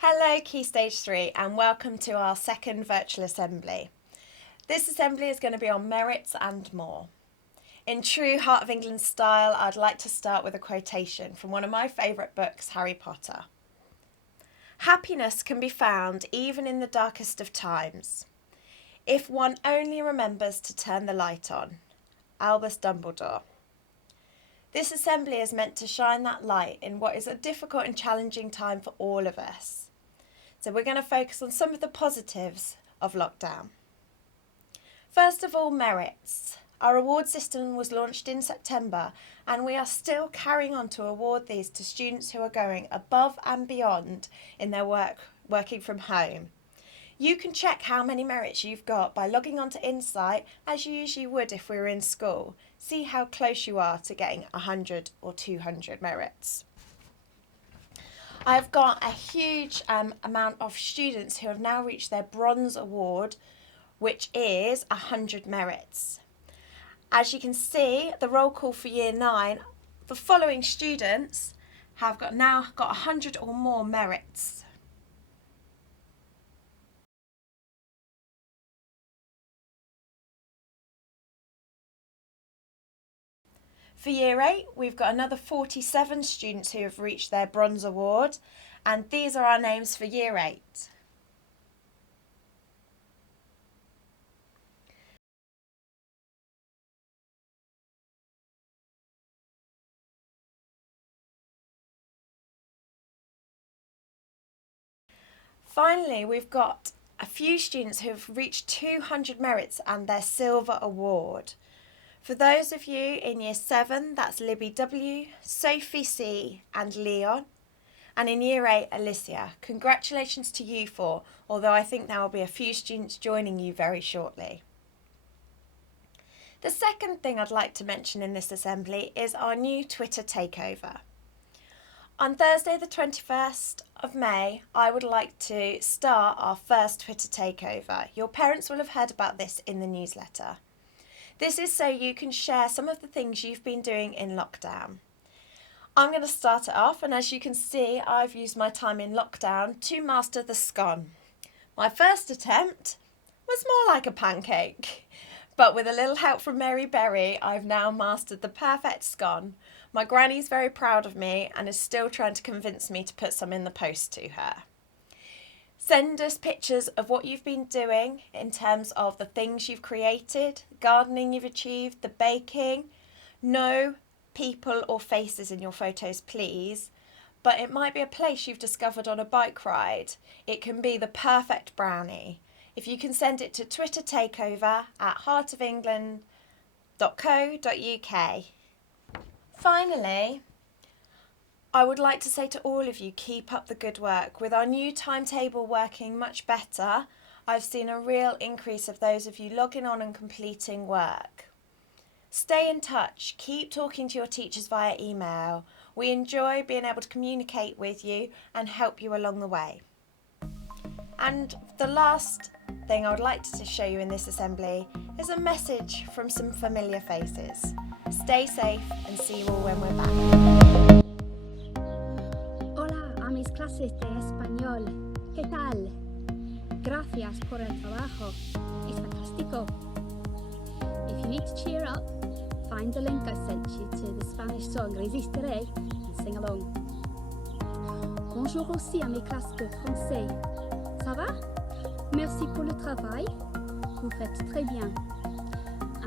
Hello Key Stage 3 and welcome to our second virtual assembly. This assembly is going to be on merits and more. In true Heart of England style, I'd like to start with a quotation from one of my favourite books, Harry Potter. Happiness can be found even in the darkest of times, if one only remembers to turn the light on. Albus Dumbledore. This assembly is meant to shine that light in what is a difficult and challenging time for all of us. So we're going to focus on some of the positives of lockdown. First of all, merits. Our award system was launched in September and we are still carrying on to award these to students who are going above and beyond in their working from home. You can check how many merits you've got by logging onto Insight as you usually would if we were in school. See how close you are to getting 100 or 200 merits. I've got a huge amount of students who have now reached their bronze award, which is 100 merits. As you can see, the roll call for year 9, the following students have now got 100 or more merits. For year 8, we've got another 47 students who have reached their bronze award, and these are our names for year 8. Finally, we've got a few students who have reached 200 merits and their silver award. For those of you in year 7, that's Libby W, Sophie C and Leon. And in year 8, Alicia. Congratulations to you four, although I think there will be a few students joining you very shortly. The second thing I'd like to mention in this assembly is our new Twitter takeover. On Thursday the 21st of May, I would like to start our first Twitter takeover. Your parents will have heard about this in the newsletter. This is so you can share some of the things you've been doing in lockdown. I'm going to start it off, and as you can see, I've used my time in lockdown to master the scone. My first attempt was more like a pancake, but with a little help from Mary Berry, I've now mastered the perfect scone. My granny's very proud of me and is still trying to convince me to put some in the post to her. Send us pictures of what you've been doing in terms of the things you've created, gardening you've achieved, the baking. No people or faces in your photos, please, but it might be a place you've discovered on a bike ride. It can be the perfect brownie. If you can send it to Twitter takeover at heartofengland.co.uk. Finally, I would like to say to all of you, keep up the good work. With our new timetable working much better, I've seen a real increase of those of you logging on and completing work. Stay in touch, keep talking to your teachers via email. We enjoy being able to communicate with you and help you along the way. And the last thing I would like to show you in this assembly is a message from some familiar faces. Stay safe and see you all when we're back. Mis clases de español. ¿Qué tal? Gracias por el trabajo. Es fantástico. If you need to cheer up, find the link I sent you to the Spanish song Resistiré and sing along. Bonjour aussi à mes classes de français. Ça va? Merci pour le travail. Vous faites très bien.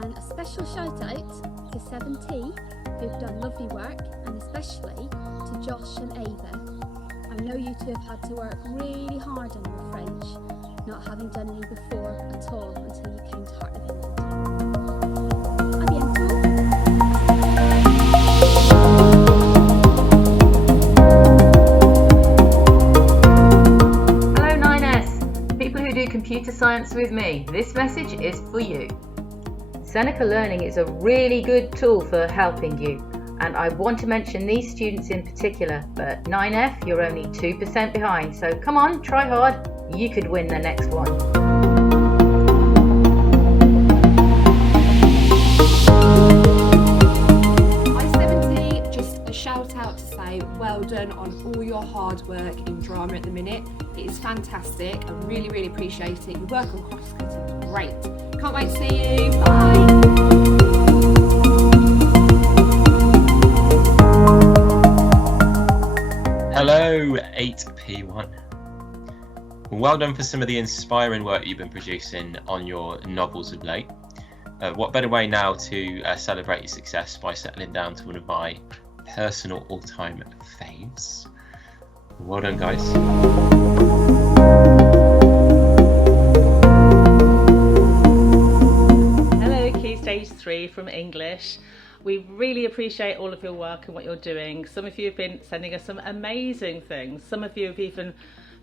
And a special shout out to 7T who've done lovely work, and especially to Josh and Ava. I know you two have had to work really hard on your French, not having done any before at all until you came to Heart of England. À bientôt! Hello 9S, people who do computer science with me, this message is for you. Seneca Learning is a really good tool for helping you. And I want to mention these students in particular, but 9F, you're only 2% behind, so come on, try hard, you could win the next one. Hi 70, just a shout out to say well done on all your hard work in drama at the minute. It is fantastic. I really, really appreciate it. Your work on cross-cutting is great. Can't wait to see you. Bye. Hello, 8P1. Well done for some of the inspiring work you've been producing on your novels of late. What better way now to celebrate your success by settling down to one of my personal all-time faves. Well done, guys. Hello, Key Stage 3 from English. We really appreciate all of your work and what you're doing. Some of you have been sending us some amazing things. Some of you have even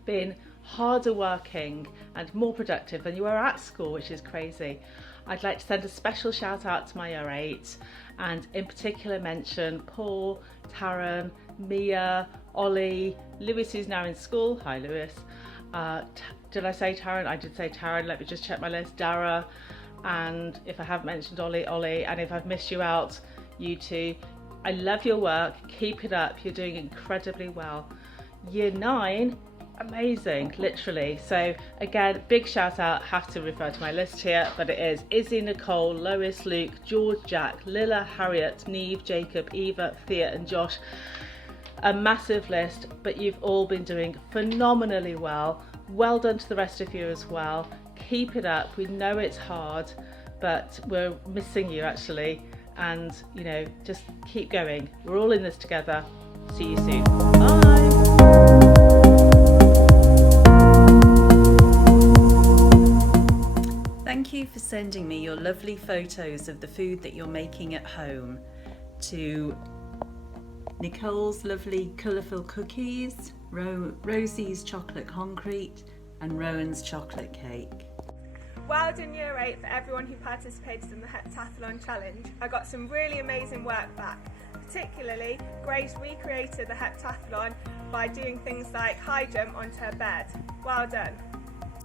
been harder working and more productive than you were at school, which is crazy. I'd like to send a special shout out to my Year 8 and in particular mention Paul, Taryn, Mia, Ollie, Lewis who's now in school. Hi Lewis. Did I say Taryn? I did say Taryn. Let me just check my list. Dara, and if I haven't mentioned Ollie, and if I've missed you out, you two. I love your work. Keep it up. You're doing incredibly well. Year 9. Amazing, literally. So again, big shout out, have to refer to my list here, but it is Izzy, Nicole, Lois, Luke, George, Jack, Lilla, Harriet, Neve, Jacob, Eva, Thea and Josh. A massive list, but you've all been doing phenomenally well. Well done to the rest of you as well. Keep it up. We know it's hard, but we're missing you actually, and you know, just keep going. We're all in this together. See you soon. Bye. Thank you for sending me your lovely photos of the food that you're making at home, to Nicole's lovely colourful cookies, Rosie's chocolate concrete and Rowan's chocolate cake. Well done Year 8 for everyone who participated in the heptathlon challenge. I got some really amazing work back. Particularly, Grace recreated the heptathlon by doing things like high jump onto her bed. Well done.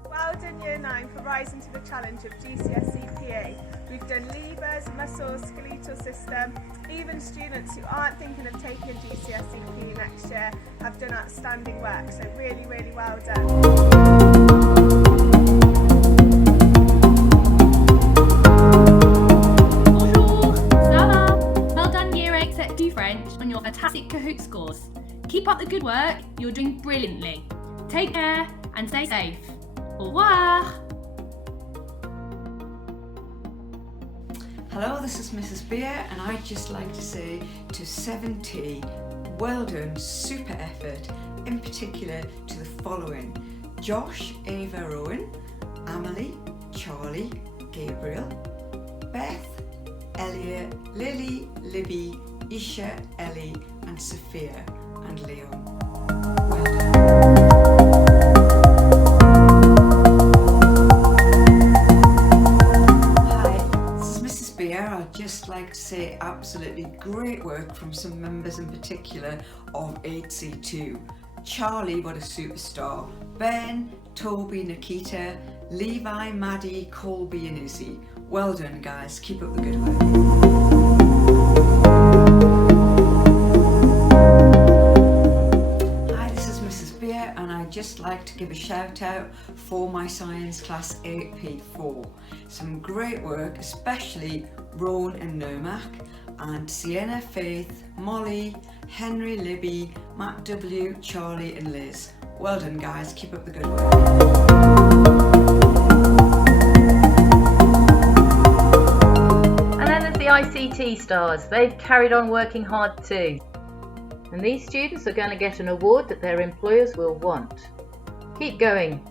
Well done Year 9 for rising to the challenge of GCSE PE. We've done levers, muscles, skeletal system. Even students who aren't thinking of taking a GCSE PE next year have done outstanding work, so really, really well done. Bonjour, ça va? Well done Year 8 Set 2 French on your fantastic Kahoot scores. Keep up the good work, you're doing brilliantly. Take care and stay safe. Au revoir! Hello, this is Mrs Beer, and I'd just like to say to 7T, well done, super effort, in particular to the following: Josh, Ava, Rowan, Amelie, Charlie, Gabriel, Beth, Elliot, Lily, Libby, Isha, Ellie and Sophia and Leon. Well done. I'd just like to say absolutely great work from some members in particular of 8C2. Charlie, what a superstar. Ben, Toby, Nikita, Levi, Maddie, Colby and Izzy. Well done guys, keep up the good work. Hi, this is Mrs Beer and I'd just like to give a shout out for my science class 8P4. Some great work, especially Rowan and Nomac, and Sienna, Faith, Molly, Henry, Libby, Matt W, Charlie and Liz. Well done guys, keep up the good work. And then there's the ICT stars. They've carried on working hard too. And these students are going to get an award that their employers will want. Keep going.